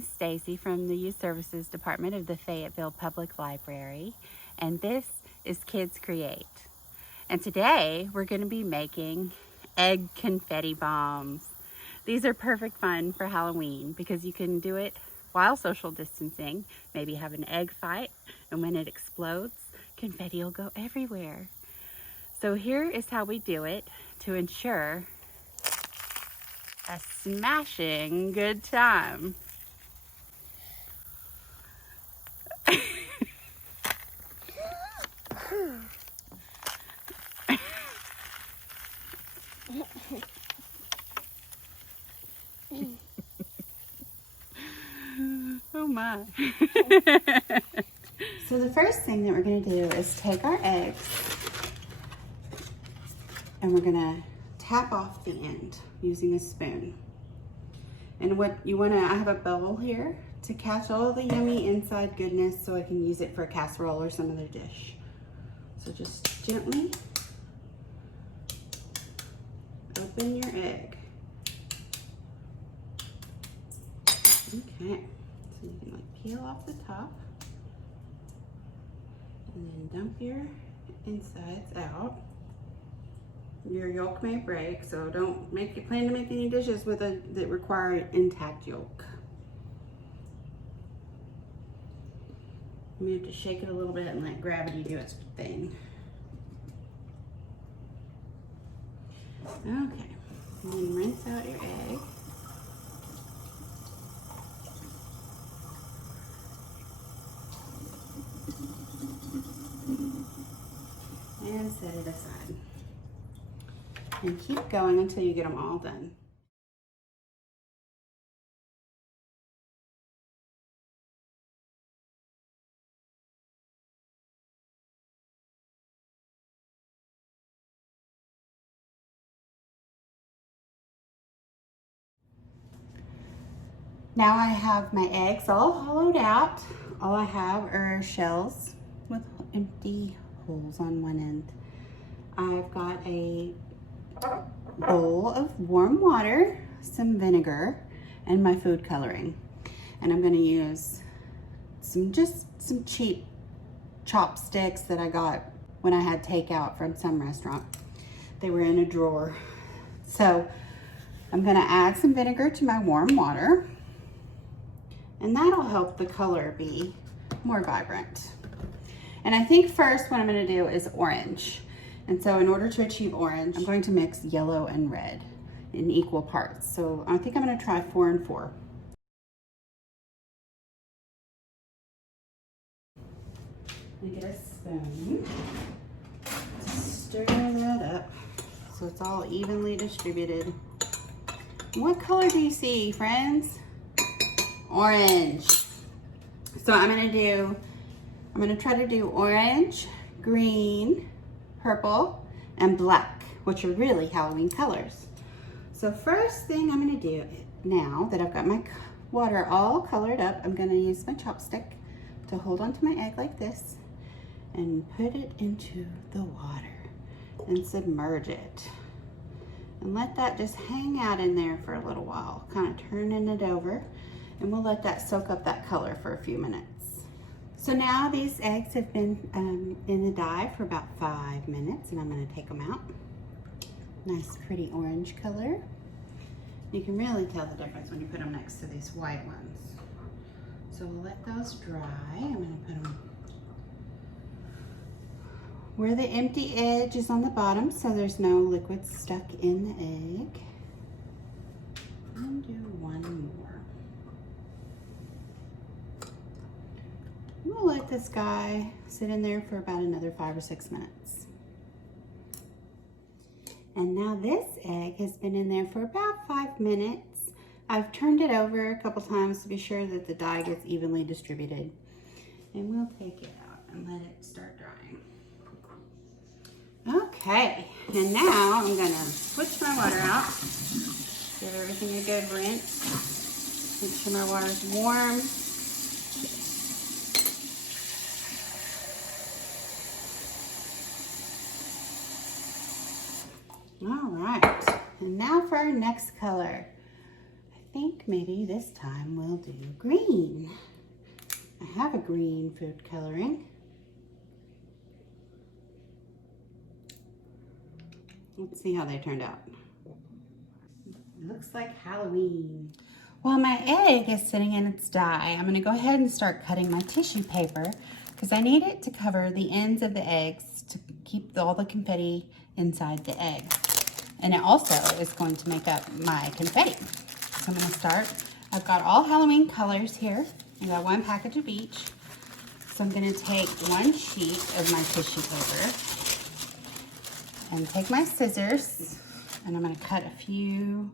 is Stacey from the Youth Services Department of the Fayetteville Public Library, and this is Kids Create. And today we're going to be making egg confetti bombs. These are perfect fun for Halloween because you can do it while social distancing, maybe have an egg fight, and when it explodes, confetti will go everywhere. So here is how we do it to ensure a smashing good time. Oh my. So the first thing that we're going to do is take our eggs and we're going to tap off the end using a spoon. And what you want to, I have a bowl here to catch all the yummy inside goodness so I can use it for a casserole or some other dish. So just gently open your egg. Okay, so you can like peel off the top and then dump your insides out. Your yolk may break, so don't plan to make any dishes with that require intact yolk. You have to shake it a little bit and let gravity do its thing. Okay, and then rinse out your egg. And set it aside. And keep going until you get them all done. Now I have my eggs all hollowed out. All I have are shells with empty holes on one end. I've got a bowl of warm water, some vinegar, and my food coloring. And I'm going to use some cheap chopsticks that I got when I had takeout from some restaurant. They were in a drawer. So I'm going to add some vinegar to my warm water, and that'll help the color be more vibrant. And I think first what I'm going to do is orange. And so in order to achieve orange, I'm going to mix yellow and red in equal parts. So I think I'm going to try 4 and 4. I'm going to get a spoon, stir that up so it's all evenly distributed. What color do you see, friends? Orange. So I'm going to try to do orange, green, purple, and black, which are really Halloween colors. So first thing I'm going to do, now that I've got my water all colored up, I'm going to use my chopstick to hold onto my egg like this and put it into the water and submerge it. And let that just hang out in there for a little while, kind of turning it over, and we'll let that soak up that color for a few minutes. So now these eggs have been in the dye for about 5 minutes, and I'm going to take them out. Nice pretty orange color. You can really tell the difference when you put them next to these white ones. So we'll let those dry. I'm going to put them where the empty edge is on the bottom, so there's no liquid stuck in the egg. And do one more. We'll let this guy sit in there for about another 5 or 6 minutes. And now this egg has been in there for about 5 minutes. I've turned it over a couple times to be sure that the dye gets evenly distributed. And we'll take it out and let it start drying. Okay, and now I'm gonna switch my water out. Give everything a good rinse. Make sure my water's warm. All right, and now for our next color. I think maybe this time we'll do green. I have a green food coloring. Let's see how they turned out. Looks like Halloween. While my egg is sitting in its dye, I'm gonna go ahead and start cutting my tissue paper because I need it to cover the ends of the eggs to keep all the confetti inside the egg. And it also is going to make up my confetti. So I'm gonna start. I've got all Halloween colors here. I got one package of each. So I'm gonna take one sheet of my tissue paper and take my scissors, and I'm gonna cut a few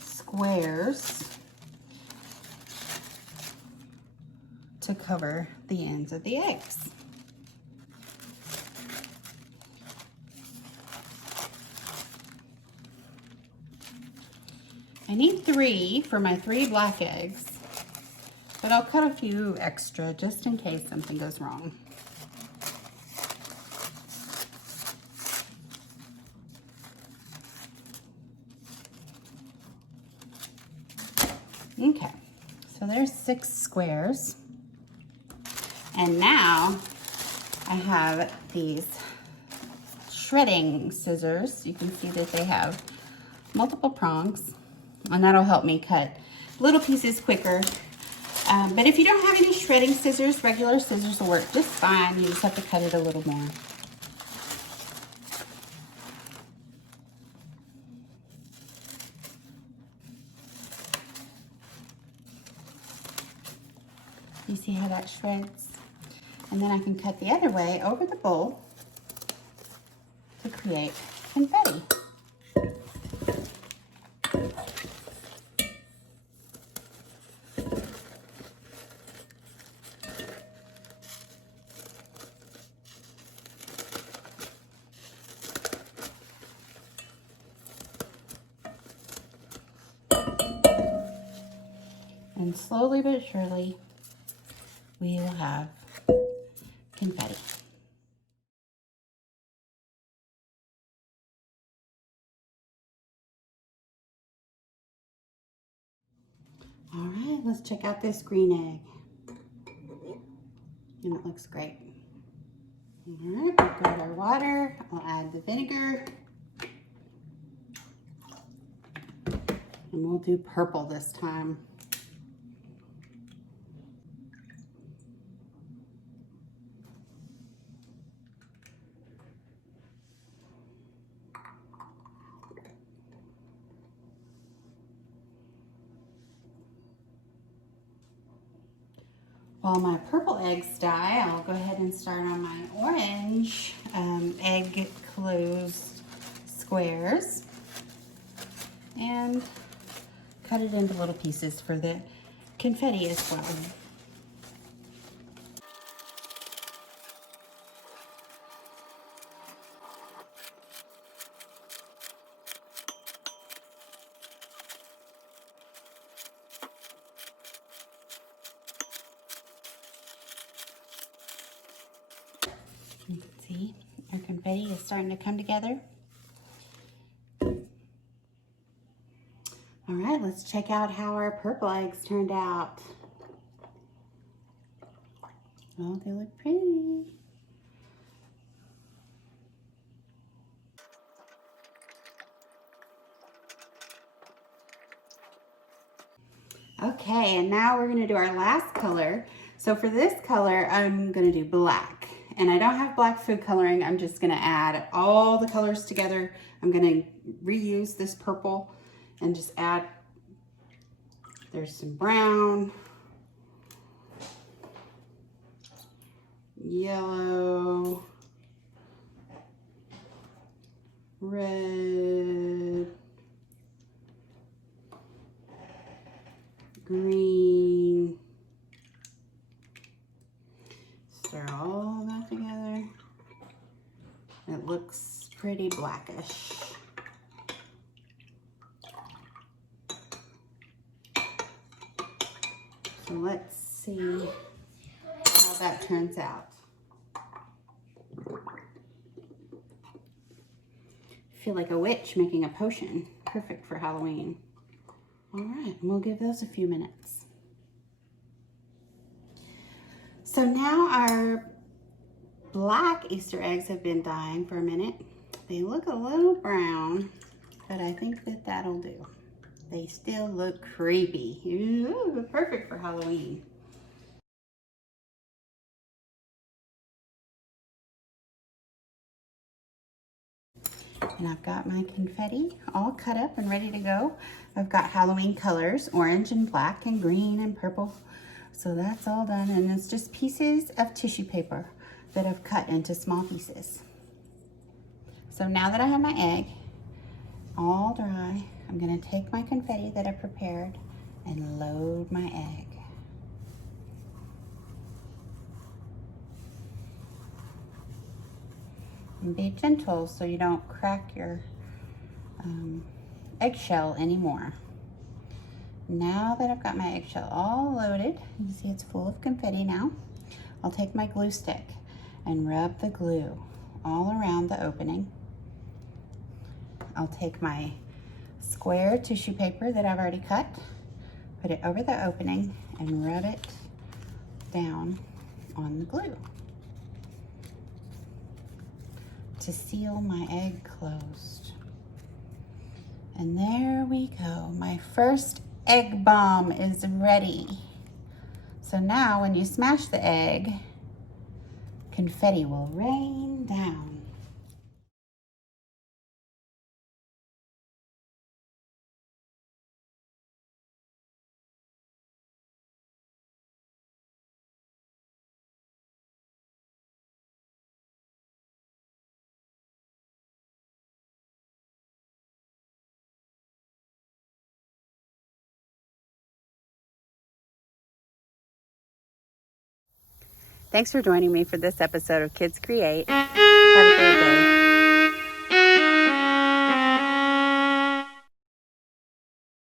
squares to cover the ends of the eggs. I need 3 for my 3 black eggs, but I'll cut a few extra just in case something goes wrong. Okay, so there's 6 squares. And now I have these shredding scissors. You can see that they have multiple prongs, and that'll help me cut little pieces quicker. But if you don't have any shredding scissors, regular scissors will work just fine. You just have to cut it a little more. You see how that shreds? And then I can cut the other way over the bowl to create confetti. And slowly but surely, we will have confetti. All right, let's check out this green egg. And it looks great. All right, we've got our water. I'll add the vinegar. And we'll do purple this time. While my purple eggs dye, I'll go ahead and start on my orange egg closed squares and cut it into little pieces for the confetti as well. You can see our confetti is starting to come together. All right, let's check out how our purple eggs turned out. Oh, they look pretty. Okay, and now we're gonna do our last color. So for this color, I'm gonna do black. And I don't have black food coloring. I'm just gonna add all the colors together. I'm gonna reuse this purple and just add, there's some brown, yellow, red, green. Stir all that together. It looks pretty blackish. So let's see how that turns out. I feel like a witch making a potion. Perfect for Halloween. All right, and we'll give those a few minutes. So now our black Easter eggs have been dying for a minute. They look a little brown, but I think that that'll do. They still look creepy. Ooh, perfect for Halloween. And I've got my confetti all cut up and ready to go. I've got Halloween colors, orange and black and green and purple. So that's all done, and it's just pieces of tissue paper that I've cut into small pieces. So now that I have my egg all dry, I'm gonna take my confetti that I prepared and load my egg. And be gentle so you don't crack your eggshell anymore. Now that I've got my eggshell all loaded, you can see it's full of confetti now, I'll take my glue stick and rub the glue all around the opening. I'll take my square tissue paper that I've already cut, put it over the opening and rub it down on the glue to seal my egg closed. And there we go. My first egg bomb is ready. So now when you smash the egg, confetti will rain down. Thanks for joining me for this episode of Kids Create.